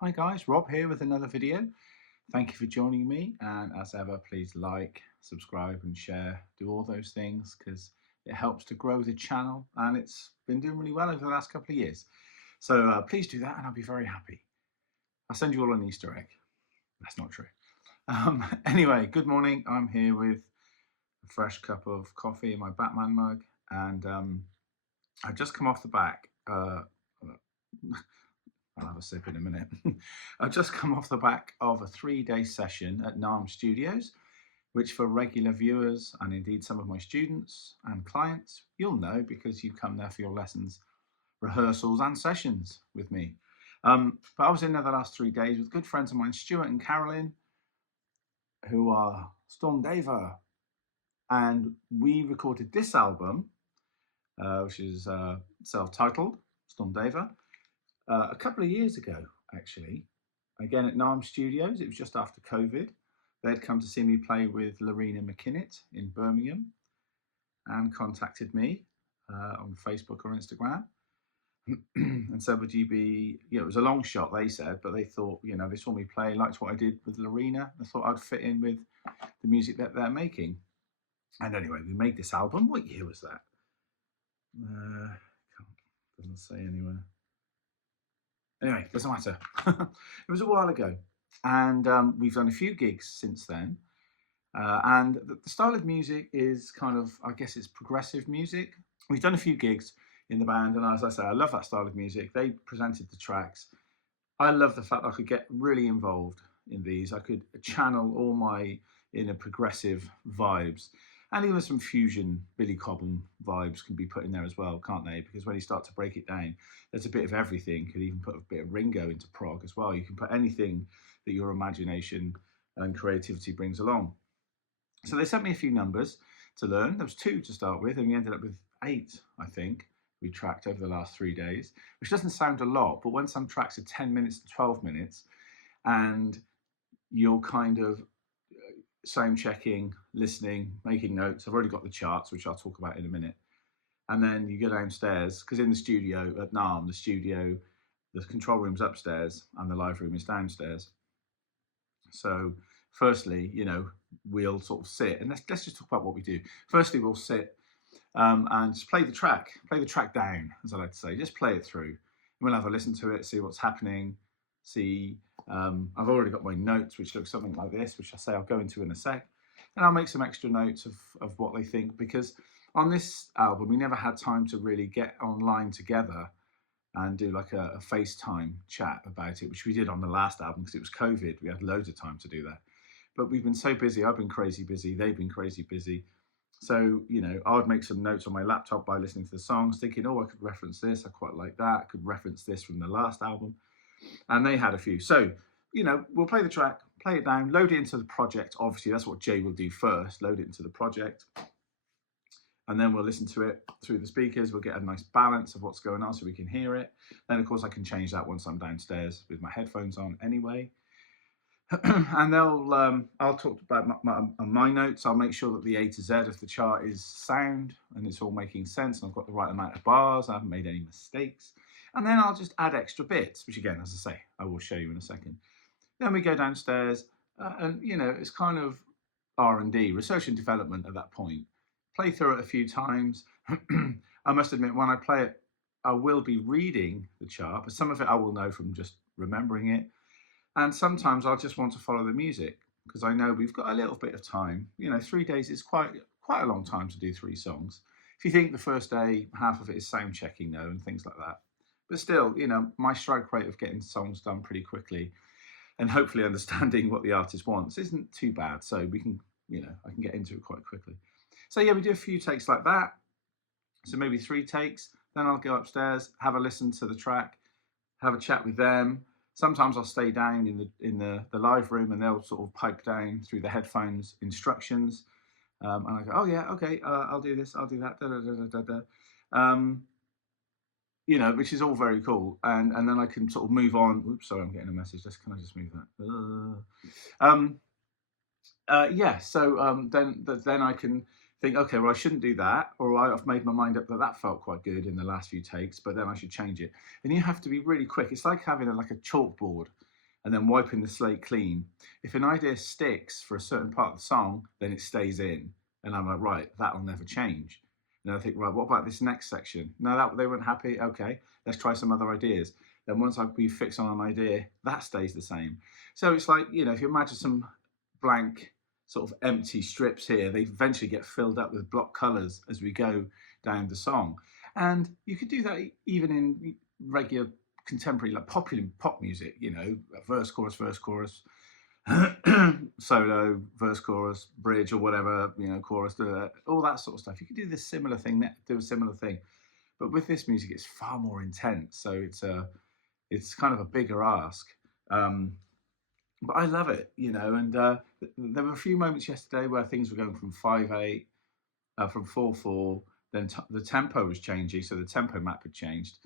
Hi guys, Rob here with another video. Thank you for joining me, and as ever, please like, subscribe and share. Do all those things because it helps to grow the channel, and it's been doing really well over the last couple of years. So please do that and I'll be very happy. I'll send you all an Easter egg. That's not true. Anyway, good morning. I'm here with a fresh cup of coffee in my Batman mug, and I've just come off the back. I'll have a sip in a minute. I've just come off the back of a 3-day session at NARM Studios, which for regular viewers and indeed some of my students and clients, you'll know because you come there for your lessons, rehearsals and sessions with me. But I was in there the last 3 days with good friends of mine, Stuart and Carolyn, who are Storm Deva. And we recorded this album, which is self-titled, Storm Deva, a couple of years ago, actually, again at NARM Studios. It was just after COVID. They'd come to see me play with Lorena McKinnett in Birmingham and contacted me on Facebook or Instagram and said, would you be, it was a long shot, they said, but they thought, they saw me play, liked what I did with Lorena. They thought I'd fit in with the music that they're making. And anyway, we made this album. What year was that? Doesn't say anywhere. Anyway, doesn't matter. It was a while ago, and we've done a few gigs since then. And the style of music is kind of, I guess it's progressive music. We've done a few gigs in the band, and as I say, I love that style of music. They presented the tracks. I love the fact that I could get really involved in these. I could channel all my inner progressive vibes. And even some fusion Billy Cobham vibes can be put in there as well, can't they? Because when you start to break it down, there's a bit of everything. You could even put a bit of Ringo into prog as well. You can put anything that your imagination and creativity brings along. So they sent me a few numbers to learn. There was 2 to start with, and we ended up with 8, I think, we tracked over the last 3 days, which doesn't sound a lot, but when some tracks are 10 minutes to 12 minutes, and you're kind of sound checking, listening, making notes. I've already got the charts, which I'll talk about in a minute. And then you go downstairs, because in the studio at NARM, the control room's upstairs and the live room is downstairs. So firstly, we'll sort of sit, and let's just talk about what we do. Firstly, we'll sit and just play the track down, as I like to say. Just play it through. We'll have a listen to it, see what's happening, I've already got my notes, which look something like this, which I say I'll go into in a sec. And I'll make some extra notes of what they think, because on this album, we never had time to really get online together and do like a FaceTime chat about it, which we did on the last album because it was COVID. We had loads of time to do that. But we've been so busy. I've been crazy busy. They've been crazy busy. So, I would make some notes on my laptop by listening to the songs, thinking, oh, I could reference this. I quite like that. I could reference this from the last album. And they had a few. So, we'll play the track, play it down, load it into the project. Obviously, that's what Jay will do first, load it into the project. And then we'll listen to it through the speakers. We'll get a nice balance of what's going on so we can hear it. Then, of course, I can change that once I'm downstairs with my headphones on anyway. And I'll talk about my notes. I'll make sure that the A to Z of the chart is sound and it's all making sense. And I've got the right amount of bars. I haven't made any mistakes. And then I'll just add extra bits, which again, as I say, I will show you in a second. Then we go downstairs and, it's kind of R&D, research and development at that point. Play through it a few times. I must admit, when I play it, I will be reading the chart, but some of it I will know from just remembering it. And sometimes I'll just want to follow the music because I know we've got a little bit of time. 3 days is quite a long time to do 3 songs. If you think the first day, half of it is sound checking though and things like that. But still, my strike rate of getting songs done pretty quickly and hopefully understanding what the artist wants isn't too bad. So we can, I can get into it quite quickly. So yeah, we do a few takes like that. So maybe 3 takes. Then I'll go upstairs, have a listen to the track, have a chat with them. Sometimes I'll stay down in the live room and they'll sort of pipe down through the headphones instructions. And I go, oh yeah, okay, I'll do this, I'll do that, da da da da da. Which is all very cool. And then I can sort of move on. Oops, sorry, I'm getting a message. Can I just move that? Then I can think, okay, well, I shouldn't do that. Or I've made my mind up that felt quite good in the last few takes, but then I should change it. And you have to be really quick. It's like having a chalkboard and then wiping the slate clean. If an idea sticks for a certain part of the song, then it stays in. And I'm like, right, that'll never change. And I think, right, what about this next section? No, that they weren't happy. Okay, let's try some other ideas. Then once we fix on an idea, that stays the same. So it's like, you know, if you imagine some blank sort of empty strips here, they eventually get filled up with block colors as we go down the song. And you could do that even in regular contemporary, like popular pop music, you know, verse, chorus, solo, verse, chorus, bridge, or whatever, you know, chorus, all that sort of stuff. You could do this similar thing, do a similar thing. But with this music, it's far more intense. So it's kind of a bigger ask. But I love it, you know. And there were a few moments yesterday where things were going from 5/8, from 4/4. Then the tempo was changing, so the tempo map had changed,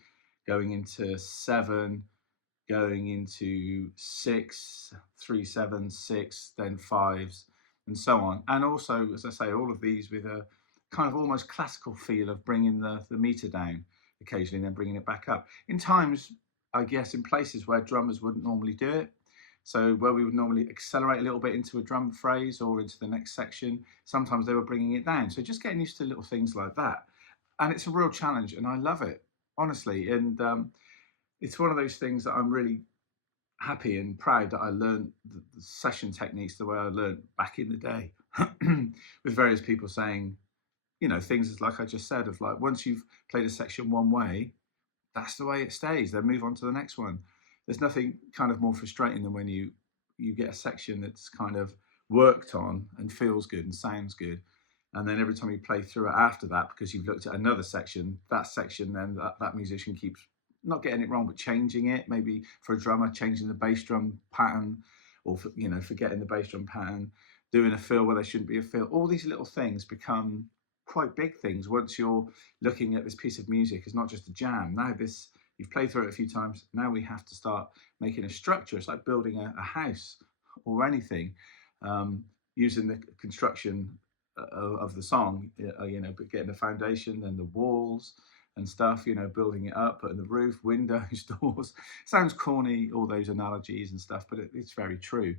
going into 7, going into 6, 3, 7, 6, then 5s, and so on. And also, as I say, all of these with a kind of almost classical feel of bringing the meter down occasionally and then bringing it back up. In times, I guess, in places where drummers wouldn't normally do it. So where we would normally accelerate a little bit into a drum phrase or into the next section, sometimes they were bringing it down. So just getting used to little things like that. And it's a real challenge, and I love it, honestly. And it's one of those things that I'm really happy and proud that I learned the session techniques the way I learned back in the day with various people saying, you know, things like I just said, of like, once you've played a section one way, that's the way it stays. Then move on to the next one. There's nothing kind of more frustrating than when you get a section that's kind of worked on and feels good and sounds good, and then every time you play through it after that, because you've looked at another section, then that musician keeps not getting it wrong, but changing it. Maybe for a drummer, changing the bass drum pattern, or you know, forgetting the bass drum pattern, doing a fill where there shouldn't be a fill. All these little things become quite big things once you're looking at this piece of music as not just a jam. Now this, you've played through it a few times. Now we have to start making a structure. It's like building a house or anything, using the construction of the song, you know, but getting the foundation and the walls and stuff, you know, building it up, putting the roof, windows, doors. Sounds corny, all those analogies and stuff, but it's very true.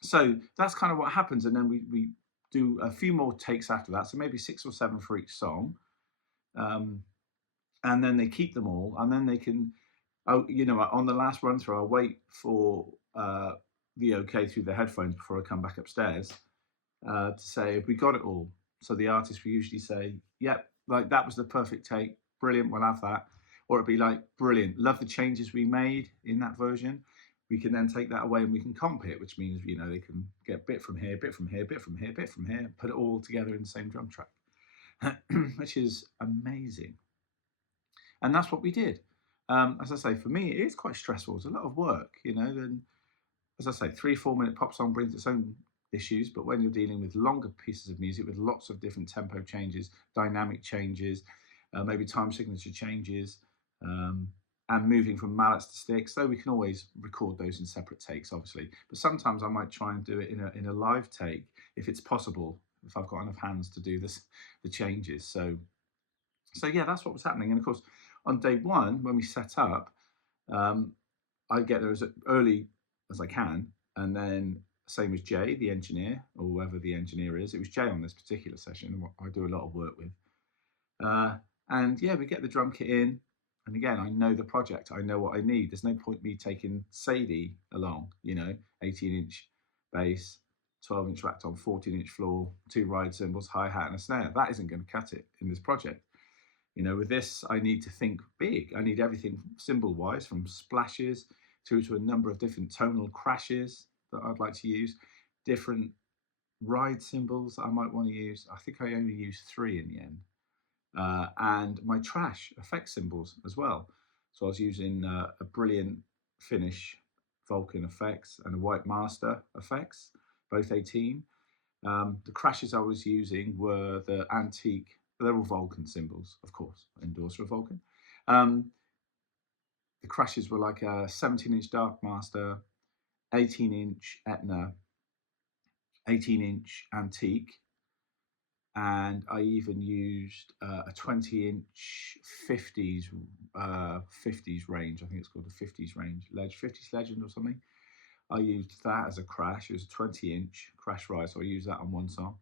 So that's kind of what happens. And then we do a few more takes after that. So maybe 6 or 7 for each song. And then they keep them all. And then they can, you know, on the last run through, I'll wait for the okay through the headphones before I come back upstairs to say, have we got it all? So the artist will usually say, yep, like that was the perfect take. Brilliant, we'll have that. Or it'd be like, brilliant, love the changes we made in that version. We can then take that away and we can comp it, which means, you know, they can get a bit from here, bit from here, bit from here, bit from here, put it all together in the same drum track, which is amazing. And that's what we did. As I say, for me, it is quite stressful. It's a lot of work, you know. And as I say, 3-4 minute pop song brings its own issues, but when you're dealing with longer pieces of music with lots of different tempo changes, dynamic changes, maybe time signature changes, and moving from mallets to sticks, though we can always record those in separate takes, obviously. But sometimes I might try and do it in a live take if it's possible, if I've got enough hands to do the changes. So yeah, that's what was happening. And of course, on day one, when we set up, I get there as early as I can, and then same as Jay, the engineer, or whoever the engineer is. It was Jay on this particular session, I do a lot of work with. And yeah, we get the drum kit in, and again, I know the project. I know what I need. There's no point me taking Sadie along, you know, 18-inch bass, 12-inch racked on, 14-inch floor, 2 ride cymbals, hi-hat, and a snare. That isn't going to cut it in this project. You know, with this, I need to think big. I need everything cymbal-wise, from splashes through to a number of different tonal crashes that I'd like to use, different ride cymbals I might want to use. I think I only used 3 in the end. And my trash effect cymbals as well. So I was using a brilliant Finnish Vulcan effects and a White Master effects, both 18. The crashes I was using were the antique, they're all Vulcan cymbals, of course, endorser of Vulcan. The crashes were like a 17-inch Dark Master, 18-inch Etna, 18-inch Antique, and I even used a 20-inch 50s range. I think it's called the 50s range, 50s Legend or something. I used that as a crash. It was a 20-inch crash ride, so I used that on one song.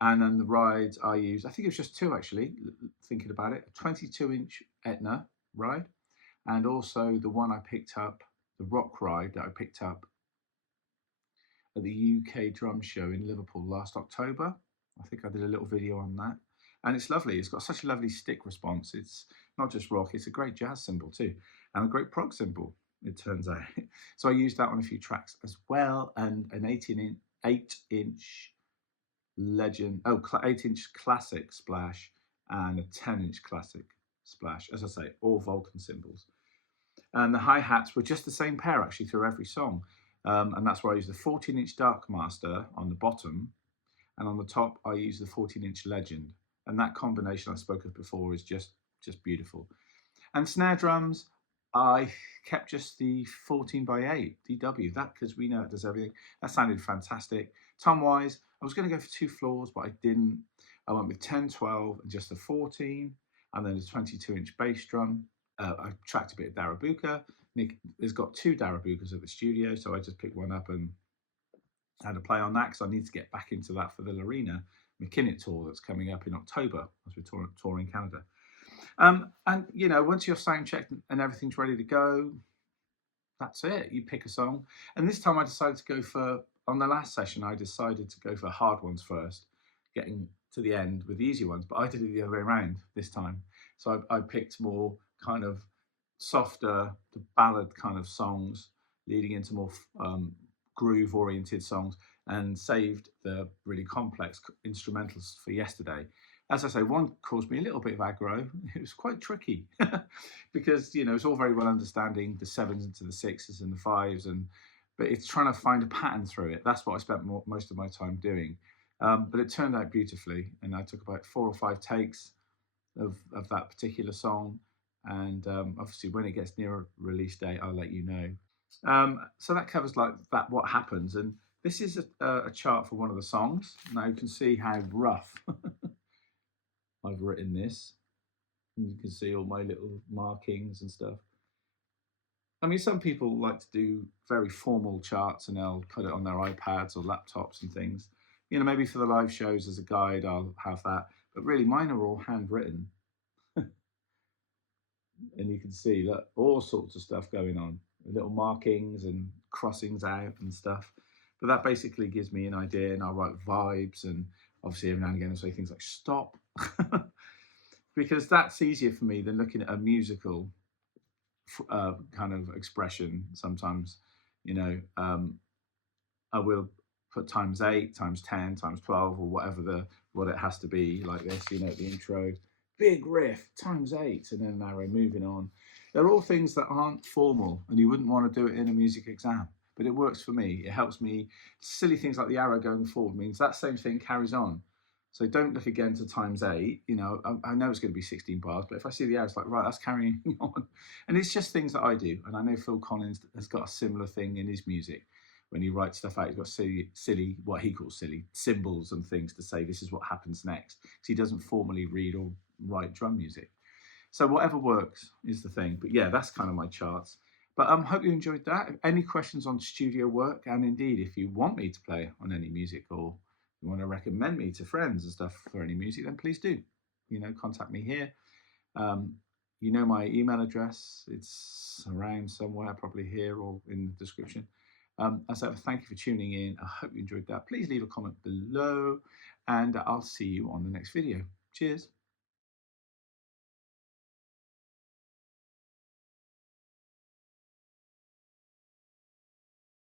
And then the rides I used, I think it was just two actually, thinking about it, a 22-inch Etna ride, and also the one I picked up, the rock ride that I picked up at the UK drum show in Liverpool last October. I think I did a little video on that. And it's lovely. It's got such a lovely stick response. It's not just rock, it's a great jazz cymbal too, and a great prog cymbal, it turns out. So I used that on a few tracks as well, and an 8-inch Legend, 8-inch classic splash, and a 10-inch classic splash. As I say, all Vulcan cymbals. And the hi-hats were just the same pair actually through every song. And that's where I used the 14-inch Dark Master on the bottom, and on the top I used the 14-inch Legend. And that combination I spoke of before is just beautiful. And snare drums, I kept just the 14x8 DW, that because we know it does everything. That sounded fantastic. Tom-wise, I was going to go for 2 floors, but I didn't. I went with 10, 12, and just the 14, and then a 22-inch bass drum. I tracked a bit of Darabuka. Nick has got 2 Darabukas at the studio, so I just picked one up and had a play on that because I need to get back into that for the Lorena McKinnon tour that's coming up in October as we're touring Canada. And you know, once you're sound checked and everything's ready to go, that's it. You pick a song. And this time I decided to go for, on the last session, I decided to go for hard ones first, getting to the end with the easy ones, but I did it the other way around this time. So I picked more kind of softer, the ballad kind of songs, leading into more groove oriented songs, and saved the really complex instrumentals for yesterday. As I say, one caused me a little bit of aggro. It was quite tricky because, you know, it's all very well understanding the 7s into the 6s and the 5s, but it's trying to find a pattern through it. That's what I spent most of my time doing. But it turned out beautifully, and I took about 4 or 5 takes of that particular song. And obviously when it gets near a release date, I'll let you know. So that covers like that, what happens. And this is a chart for one of the songs. Now you can see how rough I've written this, and you can see all my little markings and stuff. I mean, some people like to do very formal charts and they'll put it on their iPads or laptops and things. You know, maybe for the live shows as a guide, I'll have that. But really, mine are all handwritten. And you can see that all sorts of stuff going on, little markings and crossings out and stuff. But that basically gives me an idea, and I'll write vibes, and obviously every now and again I'll say things like stop. Because that's easier for me than looking at a musical kind of expression. Sometimes, you know, I will put ×8, ×10, ×12, or what it has to be, like this, you know, the intro, big riff, ×8, and then an arrow moving on. They're all things that aren't formal, and you wouldn't want to do it in a music exam, but it works for me. It helps me. Silly things like the arrow going forward means that same thing carries on. So don't look again to ×8. You know, I know it's going to be 16 bars, but if I see the arrow, it's like, right, that's carrying on. And it's just things that I do. And I know Phil Collins has got a similar thing in his music. When he writes stuff out, he's got silly, what he calls silly, symbols and things to say this is what happens next. Because he doesn't formally read or write drum music. So whatever works is the thing. But yeah, that's kind of my charts. But I hope you enjoyed that. Any questions on studio work, and indeed, if you want me to play on any music, or you want to recommend me to friends and stuff for any music, then please do. You know, contact me here. You know my email address. It's around somewhere, probably here or in the description. As ever, thank you for tuning in. I hope you enjoyed that. Please leave a comment below, and I'll see you on the next video. Cheers.